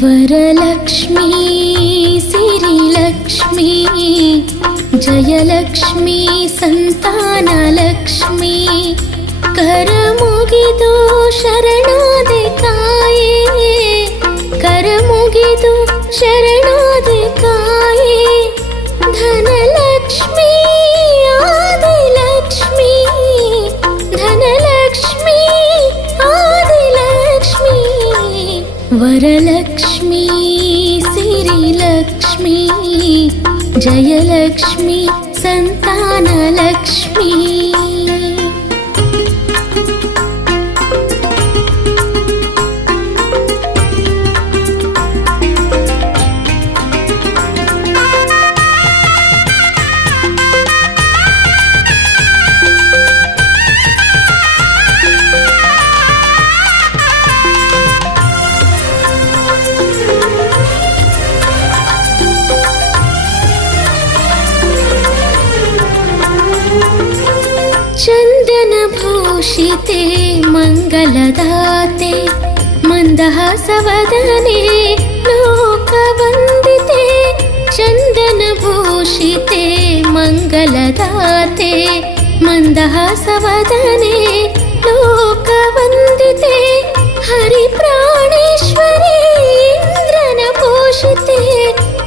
ವರಲಕ್ಷ್ಮೀ ಸಿರಿಲಕ್ಷ್ಮೀ ಜಯಲಕ್ಷ್ಮೀ ಸಂತಾನಲಕ್ಷ್ಮೀ ಕರಮುಗಿದು ಶರಣಾದೆ ತಾಯೇ ಕರಮುಗಿದು ಶರಣಾದೆ ಕಾಯೇ ಧನಲಕ್ಷ್ಮೀ ಆದಿಲಕ್ಷ್ಮೀ ಧನಲಕ್ಷ್ಮೀ ಆದಿಲಕ್ಷ್ಮೀ ವರಲಕ್ಷ್ಮೀ ಸಿರಿಲಕ್ಷ್ಮೀ ಜಯಲಕ್ಷ್ಮೀ ಸಂತಾನಲಕ್ಷ್ಮೀ ಚಂದನಭೂಷಿತೆ ಮಂಗಲದಾತೆ ಮಂದಹಾಸವದನೆ ಲೋಕವಂದಿತೆ ಚಂದನಭೂಷಿತೆ ಮಂಗಲದಾತೆ ಮಂದಹಾಸವದನೆ ಲೋಕವಂದಿತೆ ಹರಿಪ್ರಾಣೇಶ್ವರಿ ಇಂದ್ರನ ಪೋಷಿತೆ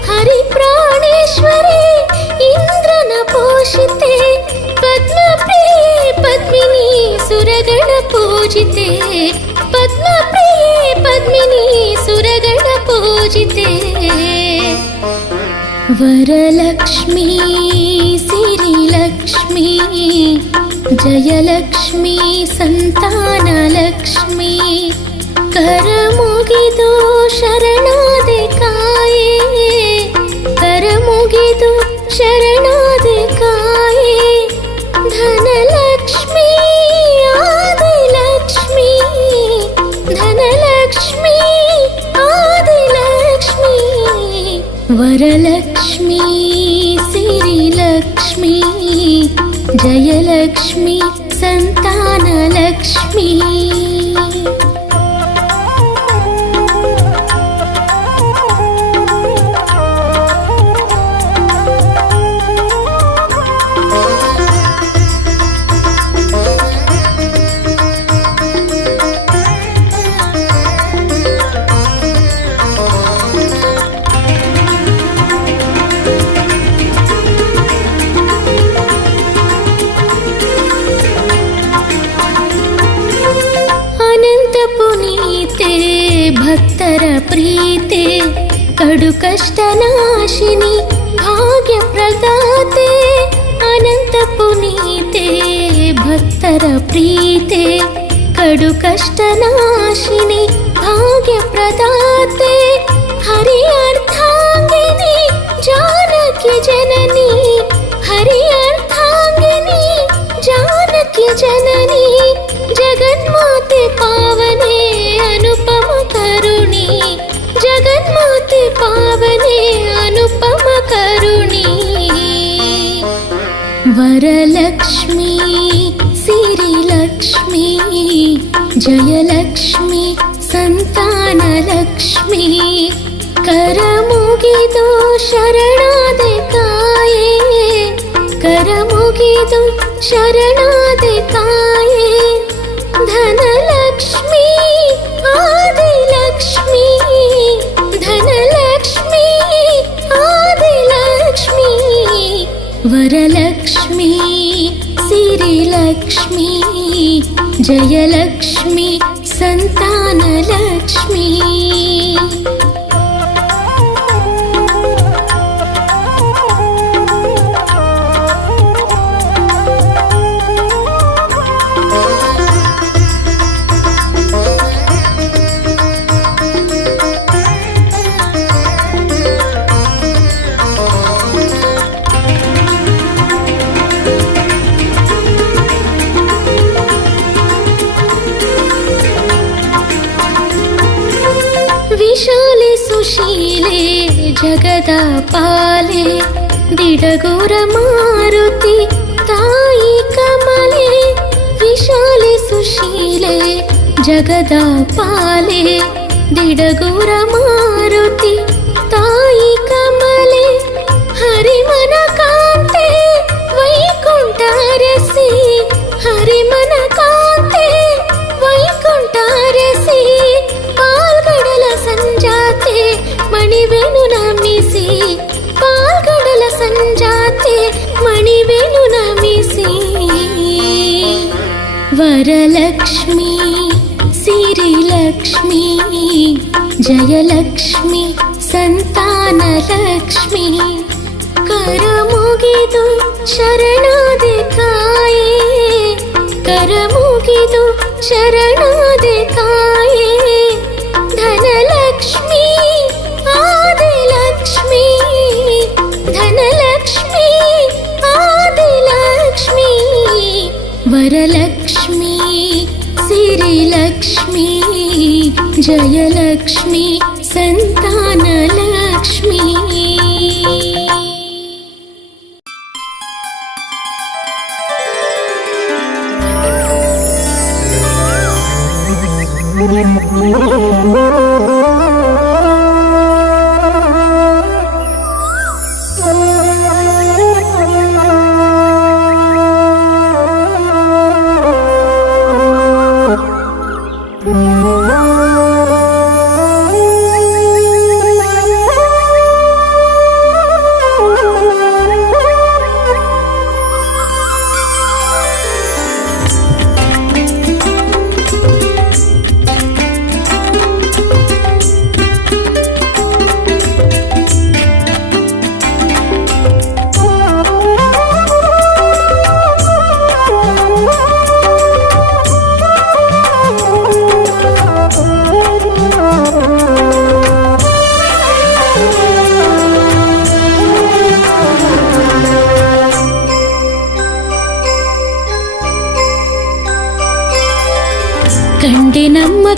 ಹರಿಪ್ರಾಣೇಶ್ವರಿ ಇಂದ್ರನ ಪೋಷಿತೆ ಪದ್ಮಪ್ರಿಯೆ ಪದ್ಮಿನಿ ಸುರಗಣ ಪೂಜಿತೆ ಪದ್ಮಪ್ರಿಯೆ ಪದ್ಮಿನಿ ಸುರಗಣ ಪೂಜಿತೆ ವರಲಕ್ಷ್ಮೀ ಸಿರಿಲಕ್ಷ್ಮೀ ಜಯಲಕ್ಷ್ಮೀ ಸಂತಾನಲಕ್ಷ್ಮೀ ಕರಮುಗಿದು ಶರಣಾದೆ ಕಾಯೇ ಕರಮುಗಿದು ಶರಣಾದೆ ಕಾಯೇ ಧನಲಕ್ಷ್ಮೀ ಆದಿಲಕ್ಷ್ಮೀ ಧನಲಕ್ಷ್ಮೀ ಆದಿಲಕ್ಷ್ಮೀ ವರಲಕ್ಷ್ಮೀ ಸಿರಿಲಕ್ಷ್ಮೀ ಜಯಲಕ್ಷ್ಮೀ ಸಂತಾನಲಕ್ಷ್ಮೀ ಭಕ್ತರ ಪ್ರೀತೆ ಕಡು ಕಷ್ಟ ನಾಶಿನಿ ಭಾಗ್ಯ ಪ್ರದಾತೆ ಅನಂತ ಪುನೀತೆ ಭಕ್ತರ ಪ್ರೀತೆ ಕಡು ಕಷ್ಟ ನಾಶಿನಿ ಭಾಗ್ಯ ಪ್ರದಾತೆ ಹರಿ ಅರ್ಥಾಂಗಿನಿ ಜಾನಕಿ ಜನನಿ ಹರಿ ಅರ್ಥಾಂಗಿನಿ ಜಾನಕಿ ಜನನಿ ಜಗನ್ಮಾತೆ ಪಾವನೆ ಅನುಪಮ ಕರುಣಿ ಜಗನ್ಮಾತೆ ಪಾವನೆ ಅನುಪಮ ಕರುಣಿ ವರಲಕ್ಷ್ಮೀ ಸಿರಿಲಕ್ಷ್ಮೀ ಜಯಲಕ್ಷ್ಮೀ ಸಂತಾನಲಕ್ಷ್ಮೀ ಕರಮುಗಿದು ಶರಣಾದೆ ಕಾಯೇ ಕರಮುಗಿದು ಶರಣಾದೆ ಕಾಯೇ ಧನಲಕ್ಷ್ಮೀ ಆದಿಲಕ್ಷ್ಮೀ ಧನಲಕ್ಷ್ಮೀ ಆದಿಲಕ್ಷ್ಮೀ ವರಲಕ್ಷ್ಮೀ ಸಿರಿಲಕ್ಷ್ಮೀ ಜಯಲಕ್ಷ್ಮೀ ಸಂತಾನಲಕ್ಷ್ಮೀ ಸುಶೀಲೆ ಜಗದ ಪಾಲೆ ದಿಡಗುರ ಮಾರುತಿ ತಾಯಿ ಕಮಲೆ ವಿಶಾಲೆ ಸುಶೀಲೆ ಜಗದ ಪಾಲೆ ದಿಡಗುರ ಮಾರುತಿ ತಾಯಿ ಕಮಲೆ ಹರಿಮನ ಕಾಂತೆ ವೈಕುಂಠ ರಸಿ ಹರಿಮನ ಕಾಂತೆ ವೈಕುಂಠ ರಸಿ ಪಾಲ್ಗಡಲ ಸಂಜಾತೆ ಮಣಿವೇಣು ನಮಿಸಿ ಪಾಲ್ಗಡಲ ಸಂಜಾತೆ ಮಣಿವೇಣು ನಮಿಸಿ ವರಲಕ್ಷ್ಮಿ ಸಿರಿಲಕ್ಷ್ಮಿ ಜಯಲಕ್ಷ್ಮಿ ಸಂತಾನ ಲಕ್ಷ್ಮಿ ಕರ ಮುಗಿದು ಶರಣಾದೆ ತಾಯೇ ಕರ ಮುಗಿದು ಶರಣಾದೆ ತಾಯೇ ಧನಲಕ್ಷ್ಮಿ ಆದಿಲಕ್ಷ್ಮಿ ಧನಲಕ್ಷ್ಮಿ ಆದಿಲಕ್ಷ್ಮಿ ವರಲಕ್ಷ್ಮಿ ಸಿರಿಲಕ್ಷ್ಮಿ ಜಯಲಕ್ಷ್ಮಿ ಸಂತಾನ ಲಕ್ಷ್ಮಿ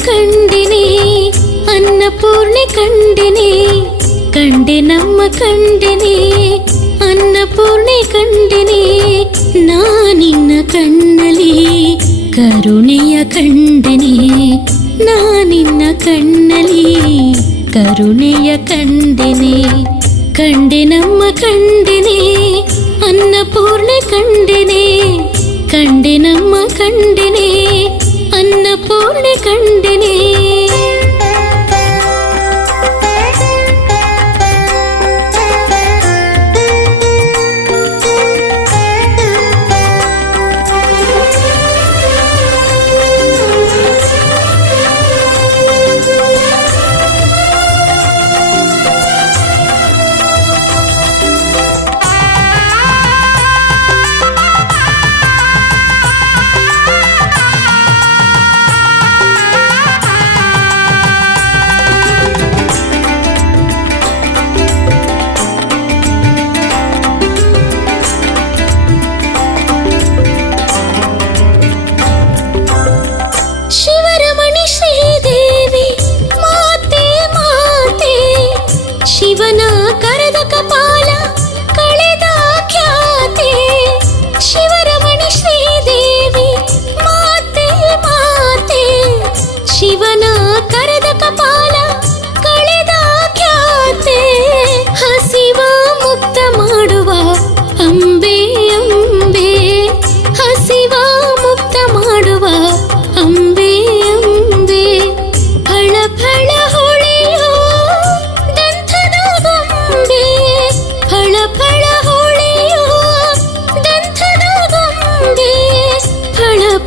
ಕಂಡಿನೇ ಅನ್ನಪೂರ್ಣೆ ಕಂಡಿನೇ ಕಂಡೆ ನಮ್ಮ ಕಂಡಿನೇ ಅನ್ನಪೂರ್ಣೆ ಕಂಡಿನೇ ನಾನಿನ್ನ ಕಣ್ಣಲಿ ಕರುಣೆಯ ಕಂಡಿನೇ ನಾನಿನ್ನ ಕಣ್ಣಲಿ ಕರುಣೆಯ ಕಂಡಿನೇ ಕಂಡೆ ನಮ್ಮ ಕಂಡಿನೇ ಅನ್ನಪೂರ್ಣೆ ಕಂಡಿನೇ ಕಂಡೆ ನಮ್ಮ ಕಂಡಿನೇ ಅನ್ನಪೂರ್ಣೆ ಕಂಡಿನೇ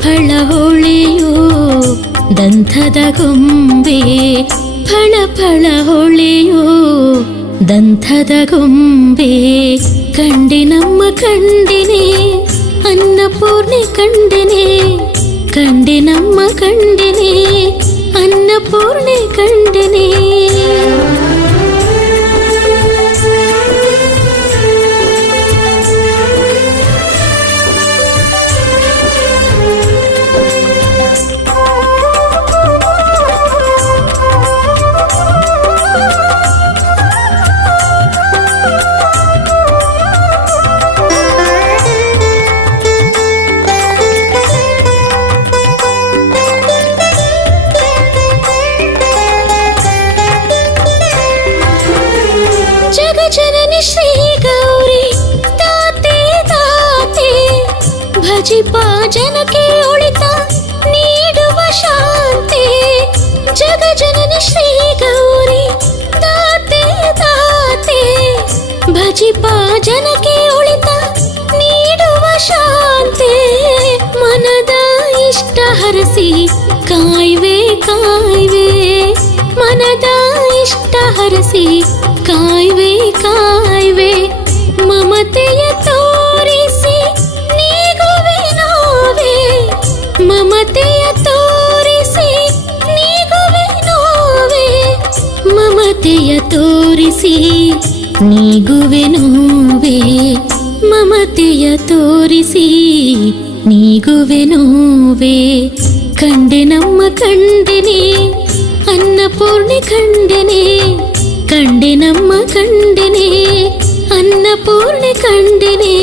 ಫಳ ಹೊಳೆಯೋ ದಂಥದ ಗೊಂಬೆ ಫಳ ಫಳ ಹೊಳೆಯೋ ದಂಥದ ಗೊಂಬೆ ಕಂಡೆ ನಮ್ಮ ಕಂಡಿನೇ ಅನ್ನಪೂರ್ಣೆ ಕಂಡಿನೇ ಕಂಡೆ ನಮ್ಮ ಕಂಡಿನೇ ಅನ್ನಪೂರ್ಣೆ ಕಂಡಿನೇ ಭಜಿಪ ಜನಕ್ಕೆ ಒಳಿತ ನೀಡುವ ಶಾಂತಿ ಜಗ ಜನನಿ ಶ್ರೀ ಗೌರಿ ದಾತೆ ದಾತೆ ಭಜಿಪ ಜನಕ್ಕೆ ಒಳಿತ ನೀಡುವ ಶಾಂತಿ ಮನದ ಇಷ್ಟ ಹರಸಿ ಕಾಯ್ವೆ ಕಾಯ್ವೆ ಮನದ ಇಷ್ಟ ಹರಸಿ ಕಾಯ್ವೆ ಕಾಯ್ವೆ ಮಮತೆಯ ತೋರಿಸಿ ನೀಗುವೆ ನೋವೆ ಮಮತೆಯ ತೋರಿಸಿ ನೀಗುವೆ ನೋವೆ ಮಮತೆಯ ತೋರಿಸಿ ನೀಗುವೆ ನೋವೆ ಮಮತೆಯ ತೋರಿಸಿ ನೀಗುವೆ ನೋವೆ ಕಂಡೆ ನಮ್ಮ ಕಂಡೆನೆ ಅನ್ನಪೂರ್ಣೆ ಕಂಡೆನೆ ಕಂಡೆ ನಮ್ಮ ಕಂಡೆನೆ ಅನ್ನಪೂರ್ಣೆ ಕಂಡೆನೆ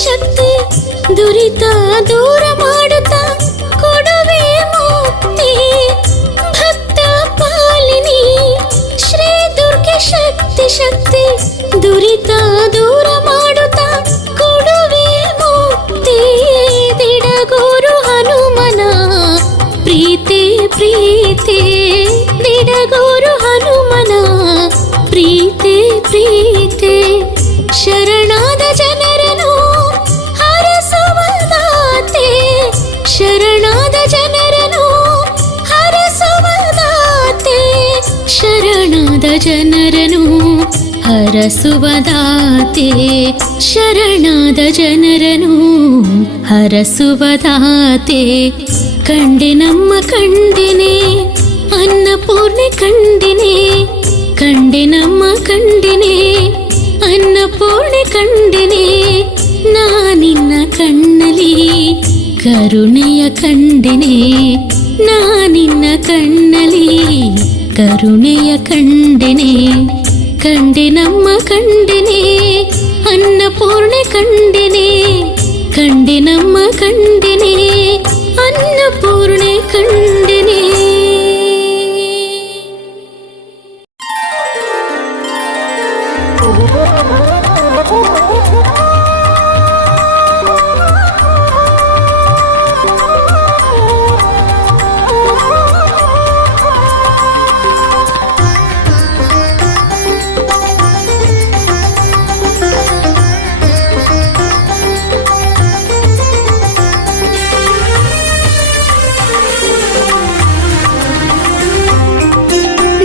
ಶಕ್ತಿ ದುರಿತ ದೂರ ಮಾಡುತ್ತಾ ಕೊಡುವೆ ಮುಕ್ತಿ ಭಕ್ತ ಪಾಲಿನಿ ಶ್ರೀ ದುರ್ಗೆ ಶಕ್ತಿ ಶಕ್ತಿ ದುರಿತ ದೂರ ಮಾಡುತ್ತಾ ಕೊಡುವೆ ಮುಕ್ತಿ ದಿಡಗೂರು ಹನುಮನ ಪ್ರೀತಿ ಪ್ರೀತಿ ದಿಡಗೂರು ಹನುಮನ ಪ್ರೀತಿ ಪ್ರೀತಿ ಶರಣಾದ ಜನರನ್ನು ಶರಣಾದ ಜನರನ್ನು ಹರಸುವದಾತೆ ಶರಣಾದ ಜನರನ್ನು ಹರಸುವದಾತೆ ಶರಣಾದ ಜನರನ್ನು ಹರಸುವದಾತೆ ಕಂಡೆ ನಮ್ಮ ಕಂಡೆನೆ ಅನ್ನಪೂರ್ಣೆ ಕಂಡೆನೆ ಕಂಡೆ ನಮ್ಮ ಕಂಡೆನೆ ಅನ್ನಪೂರ್ಣೆ ಕಂಡೆನೆ ನಾನಿನ್ನ ಕಣ್ಣಲಿ ಕರುಣೆಯ ಕಂಡೆನೆ ನಾನಿನ್ನ ಕಣ್ಣಲಿ ಕರುಣೆಯ ಕಂಡೆನೆ ಕಂಡೆ ನಮ್ಮ ಕಂಡೆನೆ ಅನ್ನಪೂರ್ಣೆ ಕಂಡೆನೆ ಕಂಡೆ ನಮ್ಮ ಕಂಡೆನೆ ಅನ್ನಪೂರ್ಣೆ ಕಂಡೆನೆ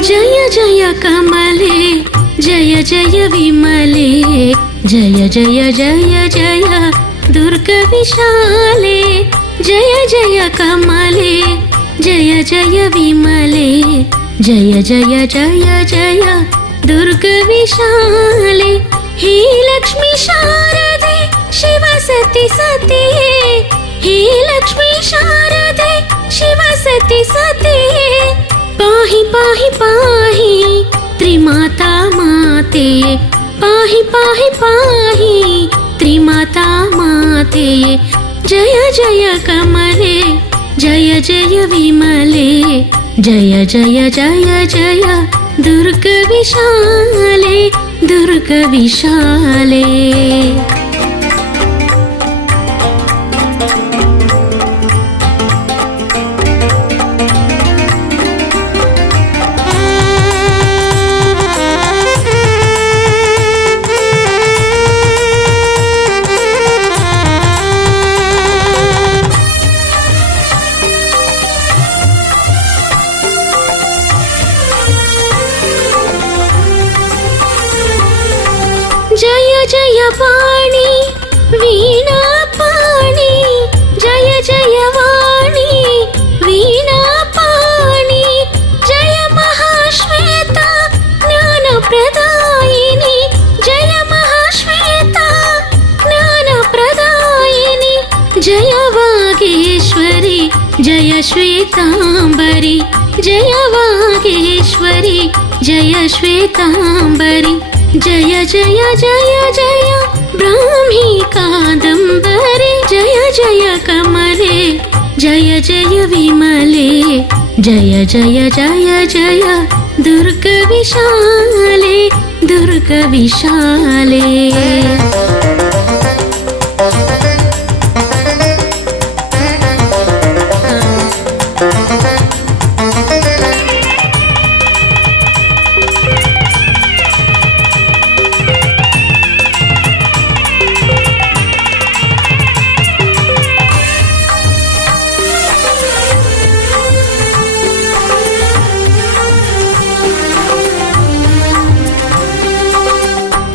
ಜಯ ಜಯ ಕಮಲೆ ಜಯ ಜಯ ವಿಮಲೆ ಜಯ ಜಯ ಜಯ ಜಯ ದುರ್ಗ ವಿಶಾಲೆ ಜಯ ಜಯ ಕಮಲೆ ಜಯ ಜಯ ವಿಮಲೆ ಜಯ ಜಯ ಜಯ ಜಯ ದುರ್ಗ ವಿಶಾಲೆ ಹೇ ಲಕ್ಷ್ಮೀ ಶಾರದೆ ಶಿವ ಸತಿ ಸತಿಯೇ ಹೇ ಲಕ್ಷ್ಮೀ ಶಾರದೆ ಶಿವ ಸತಿ ಸತಿಯೇ ಪಾಹಿ ಪಾಹಿ ಪಾಹಿ ತ್ರಿಮಾತಾ ಮಾತೆ ಪಾಹಿ ಪಾಹಿ ಪಾಹಿ ತ್ರಿಮಾತಾ ಮಾತೆ ಜಯ ಜಯ ಕಮಲೆ ಜಯ ಜಯ ವಿಮಲೆ ಜಯ ಜಯ ಜಯ ಜಯ ದುರ್ಗ ವಿಶಾಲೆ ದುರ್ಗ ವಿಶಾಲೆ जय जय वाणी वीणा पाणी जय जय वाणी वीणा पाणी जय महाश्वेता ज्ञान प्रदा जय वागीश्वरी जय श्वेतांबरी जय वागीश्वरी जय श्वेतांबरी जय जय जय जय ब्राह्मी कादम्बरी जय जय कमले जय जय विमले जय जय जय जय दुर्ग विशाले दुर्ग विशाले।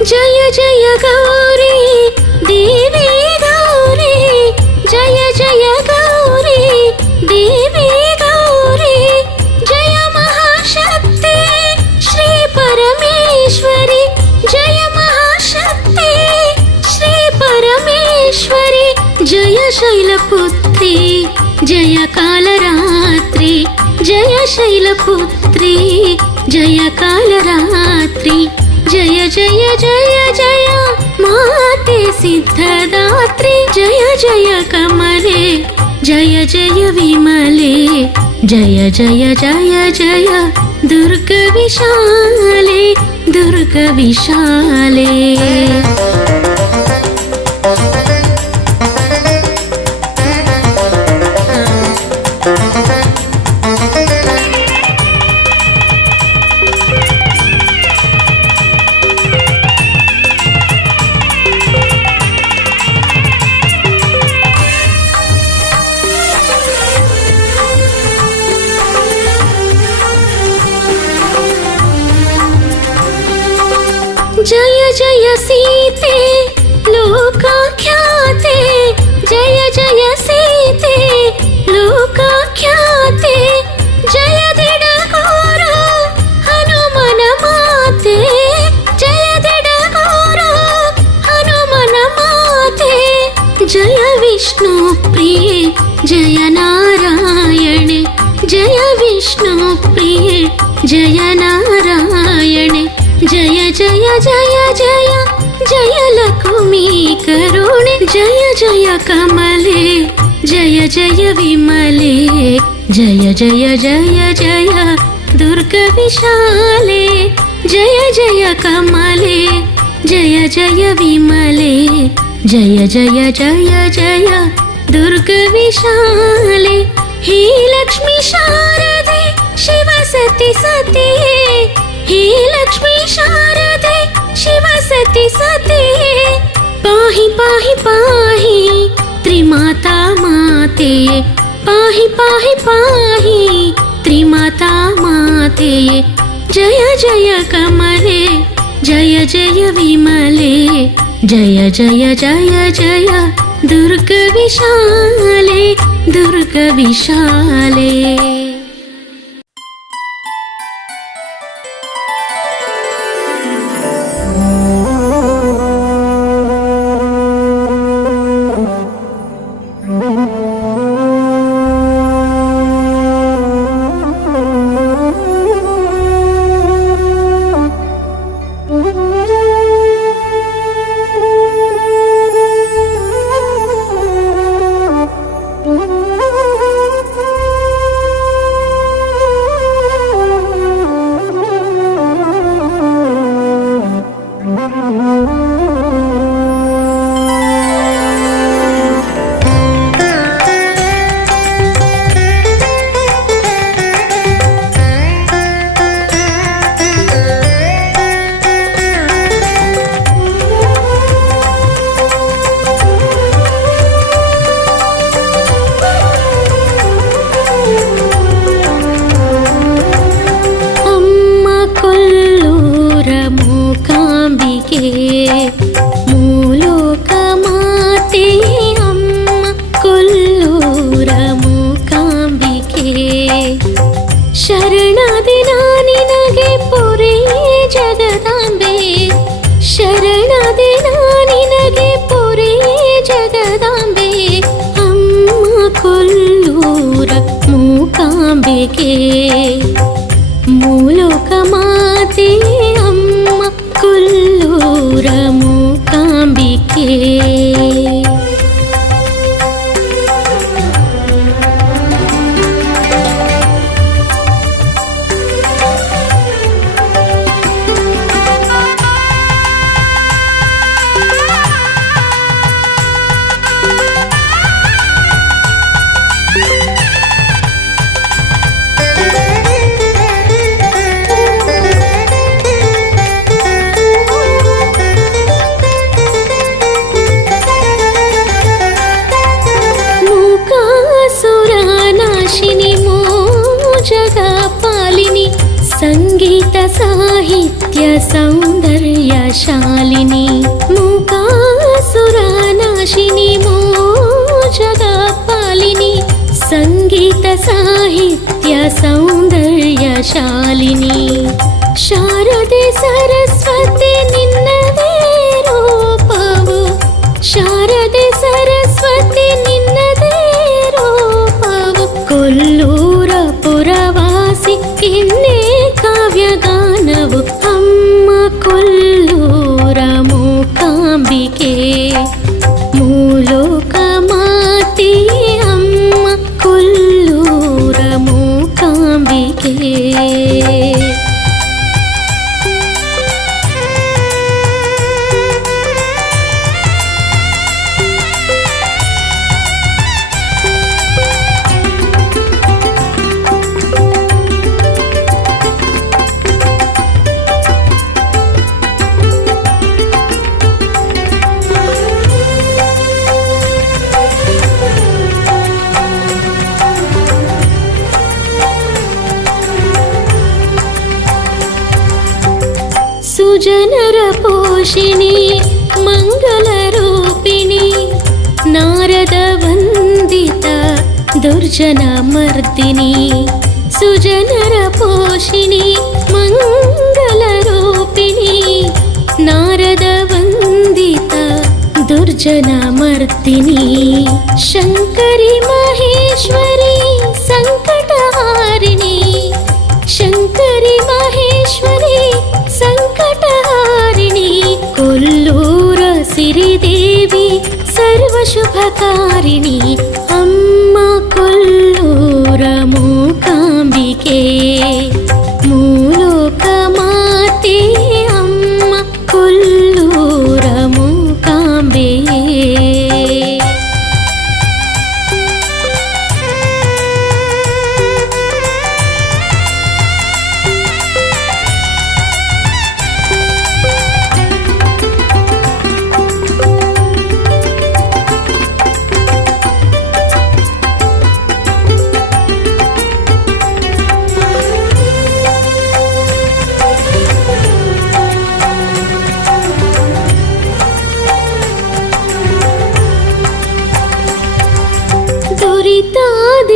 जय जय गौरी देवी गौरी जय जय गौरी देवी गौरी जय महाशक्ति श्री परमेश्वरी जय महाशक्ति श्री परमेश्वरी जय शैलपुत्री जय कालरात्रि जय शैलपुत्री जय कालरात्रि जय जय जय जय माते सिद्धदात्री जय जय कमले जय जय विमले जय जय जय जय दुर्ग विशाले दुर्ग विशाले। जय जय सीते लोकाख्याते जय जय सीते लोकाख्याते जय दिडगोर हनुमन माते जय दिडगोर हनुमन माते जय विष्णु प्रिये जय नारायण जय विष्णु प्रिये जय नारायण जय जय जय जय जय लक्ष्मी करुणे जय जय कमले जय जय विमले जय जय जय जय दुर्ग विशाले जय जय कमले जय जय विमले जय जय जय जय दुर्ग विशाले। हे लक्ष्मी शारदे शिव सती सती हे लक्ष्मी शारदे शिव सती सती पाहि पाहि पाहि त्रिमाता माते पाहि पाहि पाहि त्रिमाता माते जय जय कमले जय जय विमले जय जय जय जय दुर्ग विशाले दुर्ग विशाले। ಮೂಕಾಂಬಿಕೆ ಮೂಲೋಕ ಮಾತೆ ಅಮ್ಮ ಕೊಲ್ಲೂರ ಮೂಕಾಂಬಿಕೆ. ಸಂಗೀತ ಸಾಹಿತ್ಯ ಸೌಂದರ್ಯ ಶಾಲಿನಿ ಮೂಕಾಸುರ ನಾಶಿನಿ ಮೋಜಗ ಪಾಲಿನಿ ಸಂಗೀತ ಸಾಹಿತ್ಯ ಸೌಂದರ್ಯ ಶಾಲಿನಿ ಶಾರದೆ ಸರಸ್ವತಿ ನಿನ್ನದೇ ರೂಪವು ಶಾರದೆ ಸರಸ್ವತಿ ನಿನ್ನದೇ ರೂಪವು ಕೊಲ್ಲೂರ ಪುರವಾಸಿ ಇನ್ನೇ ಕಾವ್ಯಗಾನವು ಅಮ್ಮ ಕೊಲ್ಲೂರ ಮೂಕಾಂಬಿಕೆ ಮೂಲೋಕ ಮಾತೆ ಅಮ್ಮ ಕೊಲ್ಲೂರ ಮೂಕಾಂಬಿಕೆ. ಸುಜನರ ಪೋಷಿಣಿ ಮಂಗಲ ರೂಪಿಣಿ ನಾರದ ವಂದಿತ ದುರ್ಜನ ಮರ್ದಿನಿ ಸುಜನರ ಪೋಷಿಣಿ ಮಂಗಲ ರೂಪಿಣಿ ನಾರದ ವಂದಿತ ದುರ್ಜನ ಮರ್ದಿನಿ ಶಂಕರಿ ಮಹೇಶ್ವರಿ ಸಂಕಟಹಾರಿಣಿ ಶಂಕರಿ ಮಹೇಶ್ವರಿ ಸಂಕಟಹಾರಿಣಿ ಕೊಲ್ಲೂರ ಸಿರಿದೇವಿ ಸರ್ವಶುಭಕಾರಿಣಿ ಅಮ್ಮ ಕೊಲ್ಲೂರ ಮೂಕಾಂಬಿಕೆ ಮೂಲೋಕ ಮಾತೆ ಅಮ್ಮ ಕೊಲ್ಲೂರ ಮೂಕಾಂಬೆ.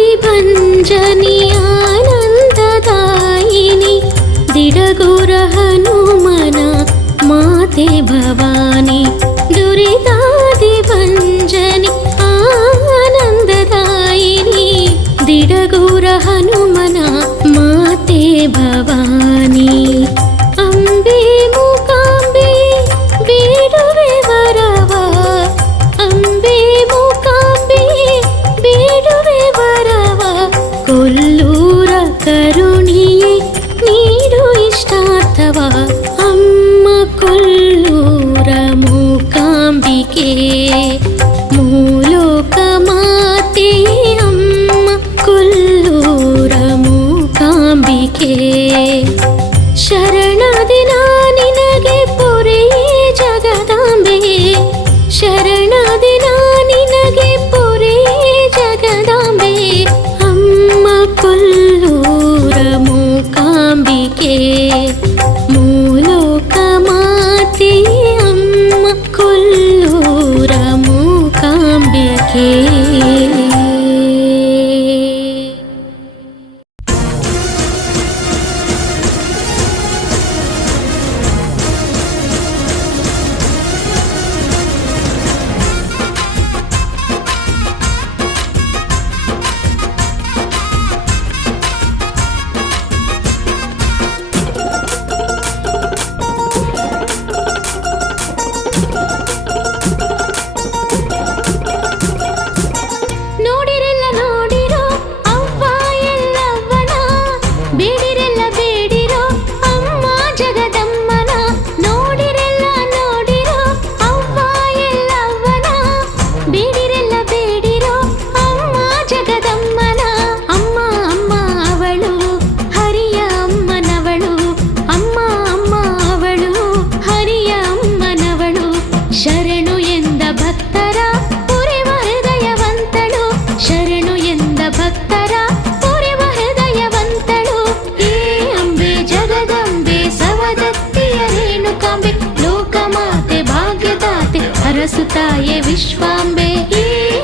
दुरितादिभञ्जनी आनन्ददायिनी दिडगुर हनुमन माते भवानी दुरितादिभञ्जनी आनन्ददायिनी दिडगुर हनुमन माते भवानी अम्बे मूकाम्बे ಬೇಡುವೆ ವರವ ಅಂಬೆ ಮೂಕಾಂಬೆ ಬೇಡುವೆ ವರವ ಕೊಲ್ಲೂರ ಕರುಣಿಯೇ ನೀಡು ಇಷ್ಟಾರ್ಥವ ಅಮ್ಮ ಕೊಲ್ಲೂರ ಮೂಕಾಂಬಿಕೆ. ಹರಸುತ್ತಾಯೆ ವಿಶ್ವಾಂಬೆ. ಈ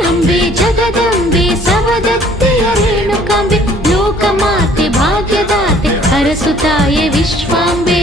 ಅಂಬೆ ಜಗದಂಬೆ ಸವದತ್ತೆಯ ರೇಣುಕಾಂಬೆ, ಲೋಕಮಾತೆ ಭಾಗ್ಯದಾತೆ ಹರಸುತ್ತಾಯೆ ವಿಶ್ವಾಂಬೆ.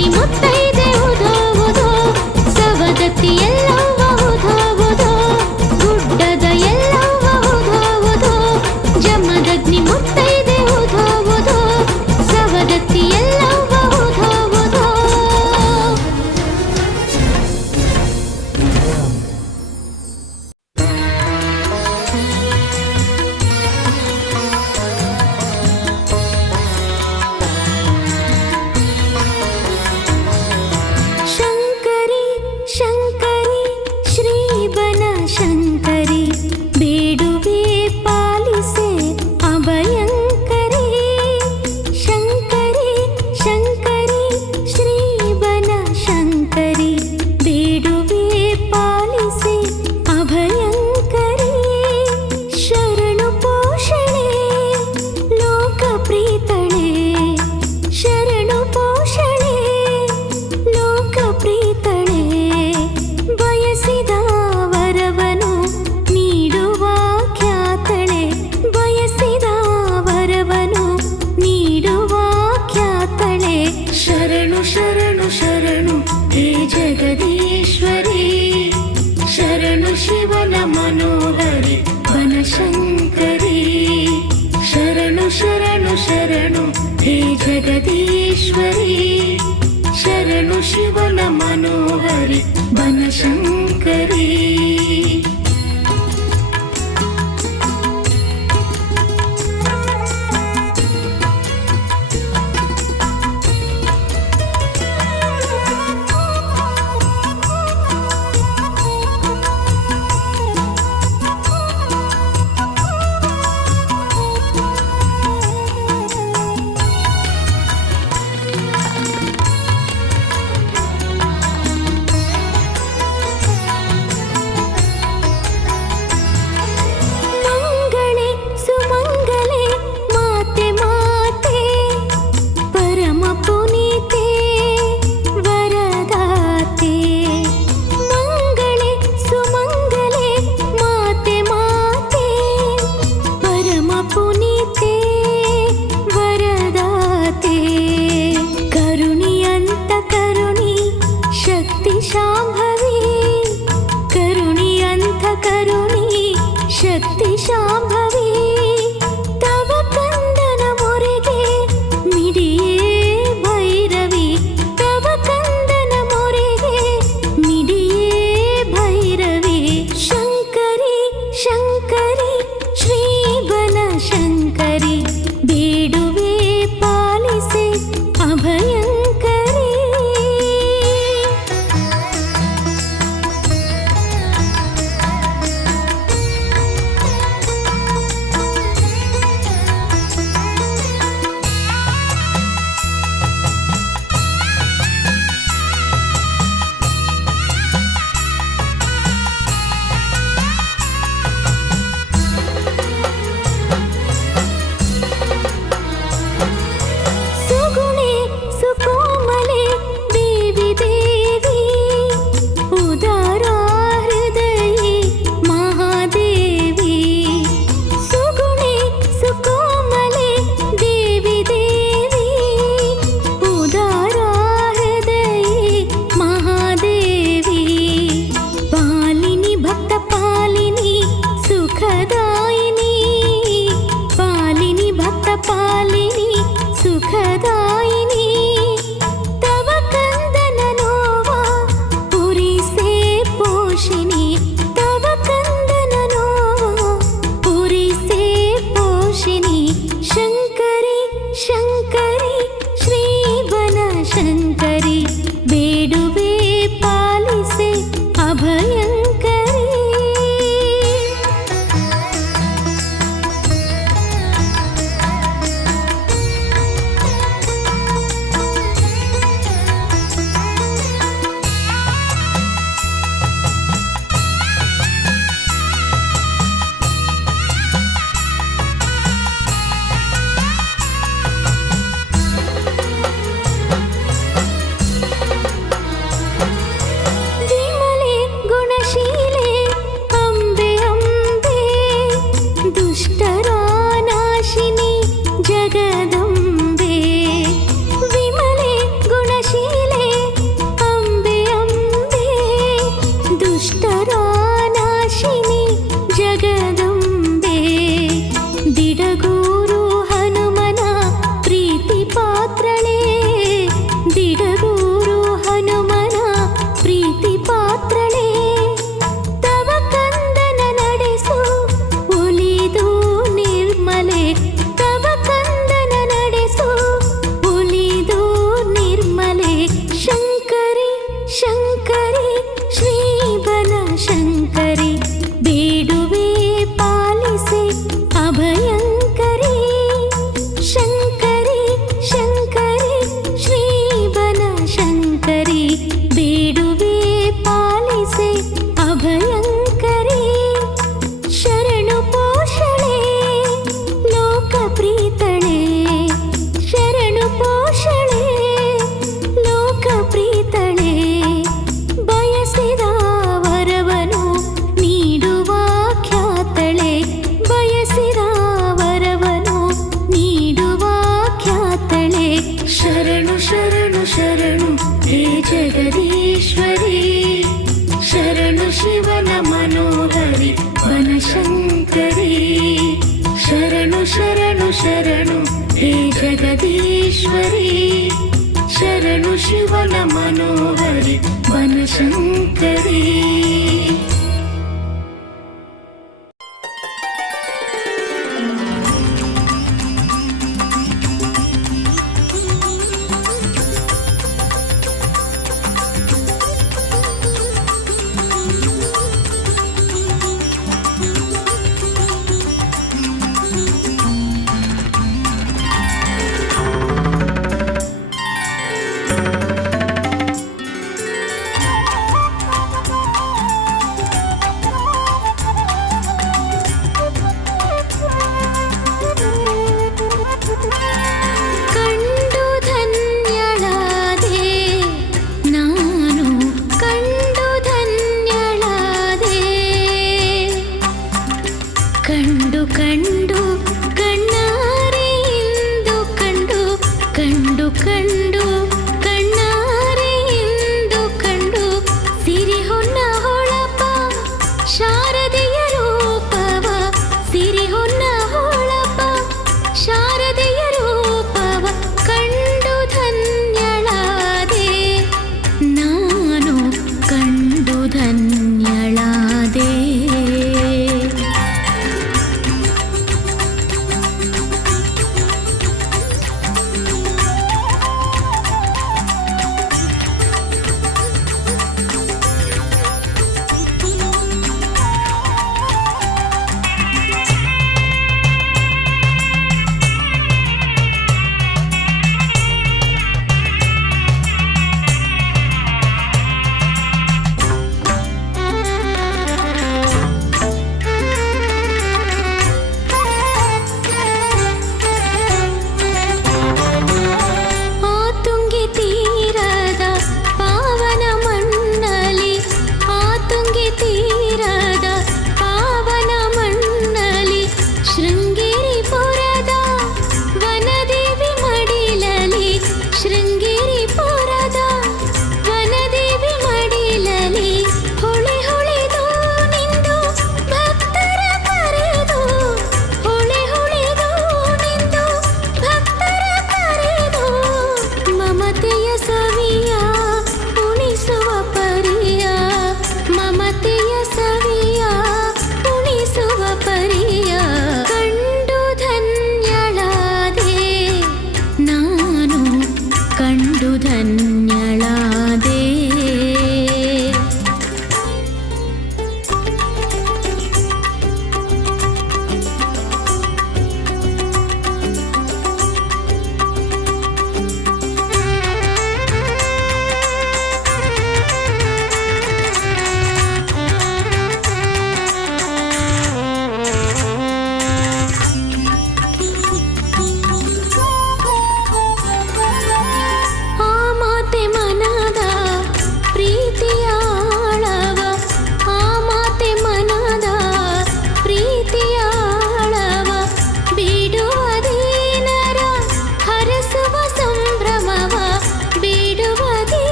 ಜಮದಗ್ನಿ ಮುತ್ತೈದೆ ಉದೋ ಉದೋ ಸವದತ್ತಿ ಎಲ್ಲವ್ವ ಉದೋ ಉದೋ ಗುಡ್ಡದ ಎಲ್ಲವ್ವ ಉದೋ ಉದೋ ಜಮದಗ್ನಿ ಮುತ್ತೈದೆ ಉದೋ ಉದೋ ಸವದತ್ತಿ ಎಲ್ಲವ್ವ ಉದೋ ಉದೋ. ಶಂಕರಿ ಶಂಕರಿ ಶ್ರೀ ಬನಶಂಕರಿ ಬೇಡುವೆ ಪಾಲಿಸೆ ಅಭಯಂಕರಿ. ಶಂಕರಿ ಶಂಕರಿ ಶ್ರೀ ಬನಶಂಕರಿ ಬೇಡುವೆ ಪಾಲಿಸೆ ಅಭಯಂಕರಿ. ಶರಣು ಪೋಷಣೆ ಲೋಕಪ್ರೀತಳೆ ಶರಣು ಪೋಷಣೆ ಲೋಕಪ್ರೀತಳೆ ಬಯಸಿದ ವರವನು ನೀಡುವ ಖ್ಯಾತಳೆ ಬಯಸಿದ ವರವನು ನೀಡುವ ಖ್ಯಾತಳೆ. ಶರಣು ಶರಣು ಶರಣು ಹೇ ಜಗದೀಶ್ವರಿ ಶರಣು ಶಿವನ ಮನೋಹರಿ ಬನಶಂಕರಿ. ಶರಣು ಶರಣು ಶರಣು ಹೇ ಜಗದೀಶ್ವರಿ ಶರಣು ಶಿವನ ಮನೋಹರಿ ಬನಶಂಕರಿ. ಮಂಗಳೇ ಸುಮಂಗಲೇ ಮಾತೆ ಮಾತೆ ಪರಮ ಪುನೀತೆ ವರದಾತೆ. ಮಂಗಳೇ ಸುಮಂಗಲೇ ಮಾತೆ ಮಾತೆ ಪರಮ ಪುನೀತೆ ವರದಾತೆ. ಕರುಣಿಯಂತ ಕರುಣಿ ಶಕ್ತಿ ಶಾಂಭವಿ ಕರುಣಿಯಂತ ಕರುಣಿ ಶಕ್ತಿ ಶಾಂಭವಿ. ತವ ಕಂದನ ಮೊರೆಗೆ ಮಿಡಿಯೇ ಭೈರವಿ ತವ ಕಂದನ ಮೊರೆಗೆ ಮಿಡಿಯೇ ಭೈರವಿ. ಶಂಕರಿ ಶಂಕರಿ ಶ್ರೀ ಬನಶಂಕರಿ ಬೇಡುವೆ ಪಾಲಿಸೆ ಅಭಯಂಕರಿ. ಮಹೇಶ್ವರಿ ಶರಣು ಶಿವನ ಮನೋಹರಿ ಬನಶಂಕರಿ.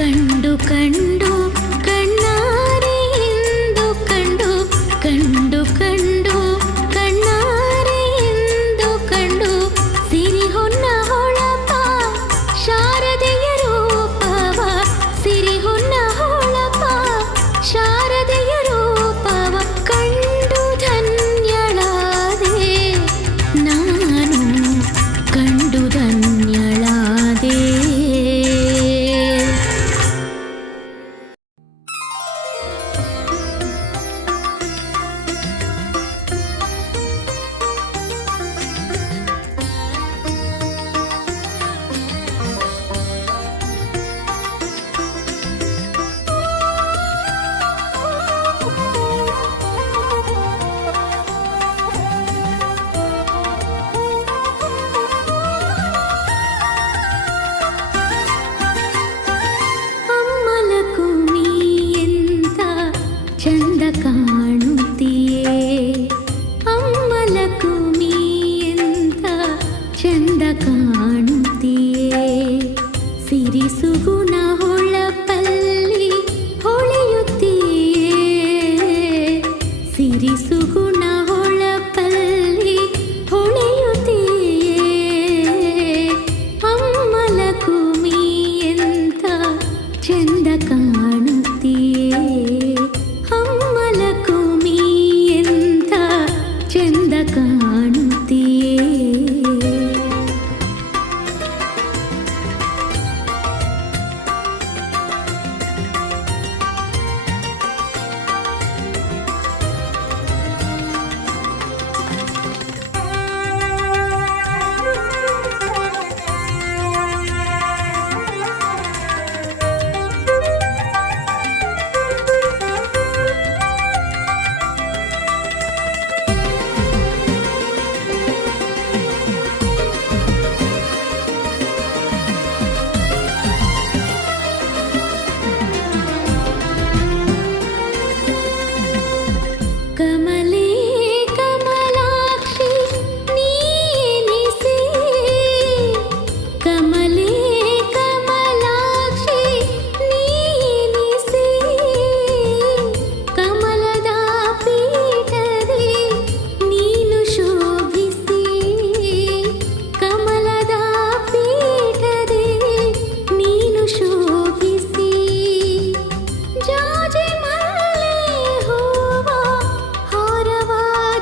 ಕಂಡು ಕಂಡು ಕಣ್ಣಾರೆ ಎಂದು ಕಂಡು ಕಂಡು ಕಂಡು ಕಣ್ಣಾರೆ ಎಂದು ಕಂಡು ಸಿರಿ ಹೊನ್ನ ಹೊಳಪ ಶಾರದೆಯ ರೂಪವ ಸಿರಿ ಹೊನ್ನ ಹೊಳಪ ಶಾರದೆಯ ರೂಪವ ಕಂಡು ಧನ್ಯಳಾದೆ ನಾನು ಕಂಡು ಧನ್ಯಳಾದೆ. ಅಮ್ಮಲಕುಮಿ ಎಂತ ಚಂದ ಕಾಣುತ್ತೀಯೇ ಅಮ್ಮಲಕುಮಿ ಎಂತ ಚಂದ ಕಾಣುತ್ತೀಯೇ ಸಿರಿ ಸುಗುಣ ಹೊಳಪಲ್ಲಿ ಹೊಳೆಯುತ್ತೀಯೇ ಸಿರಿ ಸುಗುಣ ಹೊಳಪಲ್ಲಿ ಹೊಳೆಯುತ್ತೀಯೇ ಅಮ್ಮಲಕುಮಿ ಎಂತ ಚಂದ ಕಾಣುತ್ತೀಯೇ ಅಮ್ಮಲಕುಮಿ ಎಂತ ಚಂದ ಕಾಣುತ್ತೀಯೇ. ಕಮಲೇ ಕಮಲಾಕ್ಷಿ ನೀನಿಸಿ ಕಮಲೇ ಕಮಲಾಕ್ಷಿ ನೀನಿಸಿ ಕಮಲದ ಪೀಠದೆ ನೀನು ಶೋಭಿಸಿ ಕಮಲದ ಪೀಠದೆ ನೀನು ಶೋಭಿಸಿ ಜಾಜಿ ಮಲ್ಲೆ ಹೂವ ಹಾರವ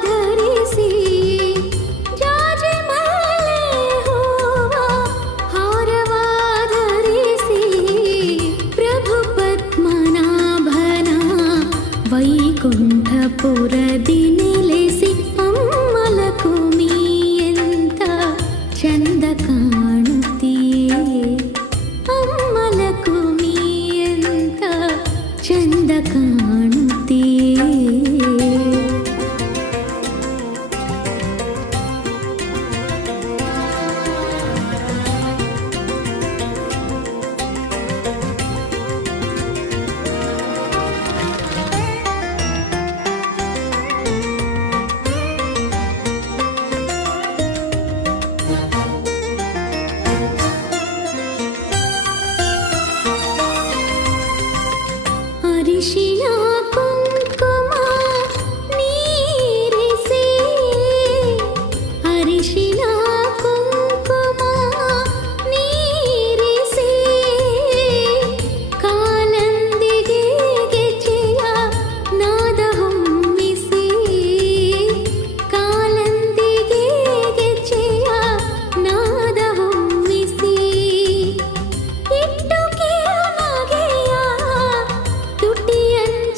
ಧರಿಸಿ ಜಾಜಿ ಮಲ್ಲೆ ಹೂವ ಹಾರವ ಧರಿಸಿ ಪ್ರಭು ಪದ್ಮನಾಭನ ವೈಕುಂಠಪುರದಿ ನೆಲೆಸಿ ಅಮ್ಮಲಕುಮಿ ಎಂತ ಚಂದ ಕಾಣುತ್ತೀಯೇ ಅಮ್ಮಲಕುಮಿ ಎಂತ ಚಂದ ಕಾಣುತ್ತೀಯೇ. ಅರಿಶಿನ ಕುಂಕುಮ ನೀರಿಸಿ ಅರಿಶಿನ ಕುಂಕುಮ ನೀರಿಸಿ ಕಾಲಂದಿಗೆ ಗೆಜ್ಜೆಯ ನಾದ ಹೊಮ್ಮಿಸಿ ಕಾಲಂದಿಗೆ ಗೆಜ್ಜೆಯ ನಾದ ಹೊಮ್ಮಿಸಿ ಇಟ್ಟು ಕಿರುನಗೆಯ ತುಟಿಯಂಚ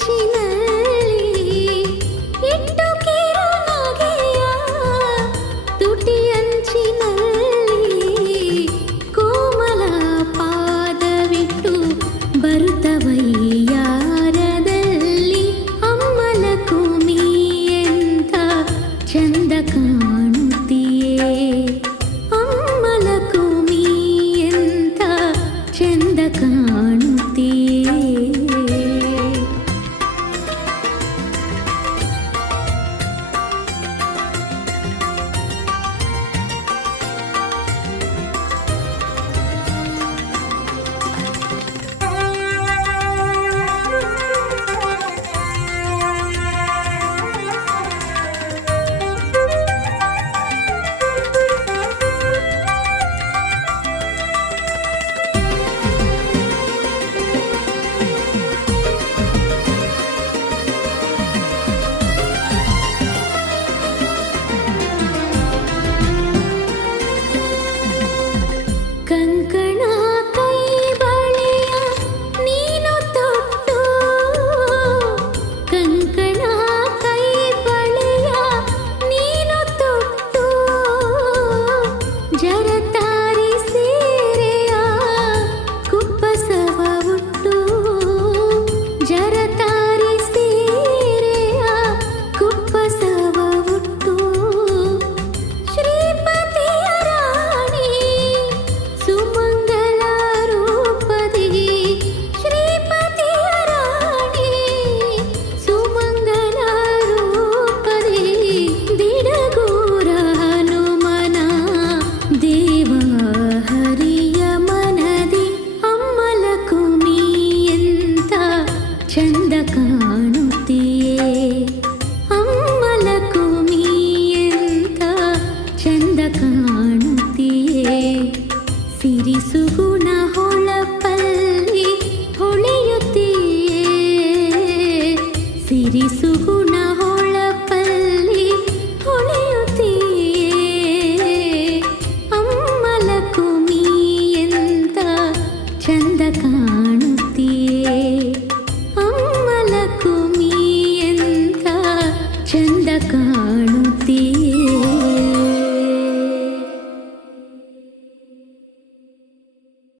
ಕಾಣೆ